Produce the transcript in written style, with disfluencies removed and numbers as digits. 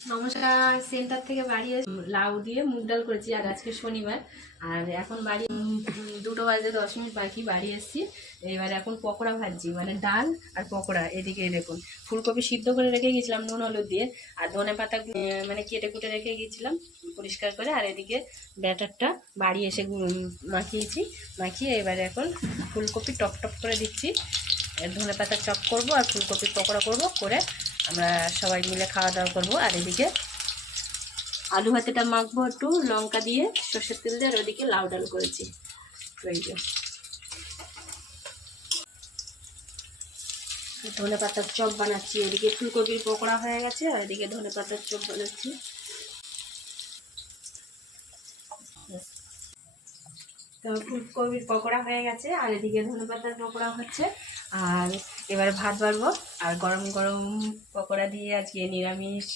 নমস্কার, সেন্টার থেকে বাড়ি এসে লাউ দিয়ে মুগ ডাল করেছি। আর আজকে শনিবার, আর এখন বাড়ি 2:10 বাকি বাড়ি এসেছি। এবার এখন পকোড়া ভাজছি, মানে ডাল আর পকোড়া। এদিকে দেখুন ফুলকপি সিদ্ধ করে রেখে গেছিলাম নুন হলুদ দিয়ে, আর ধনে পাতা মানে কেটে কুটে রেখে গেছিলাম পরিষ্কার করে। আর এদিকে ব্যাটারটা বাড়ি এসে মাখিয়েছি, মাখিয়ে এবারে এখন ফুলকপি টপ টপ করে দিচ্ছি। ধনে পাতা চপ করবো আর ফুলকপির পকোড়া করবো, করে আমরা সবাই মিলে খাওয়া দাওয়া করবো। আর এদিকে আলু ভাতেটা মাখবো একটু লঙ্কা দিয়ে, সর্ষের তেল দিয়ে। আর ওদিকে লাউ ডাল করেছি। ধনে পাতার চপ বানাচ্ছি, এদিকে ফুলকপির পকোড়া হয়ে গেছে, আর এদিকে ধনে পাতার চপ বানাচ্ছি। তো ফুলকপির পকোড়া হয়ে গেছে, আর এদিকে ধনে পাতার পকোড়া হচ্ছে। আর এবার ভাত বাড়বো, আর গরম গরম পকোড়া দিয়ে আজকে নিরামিষ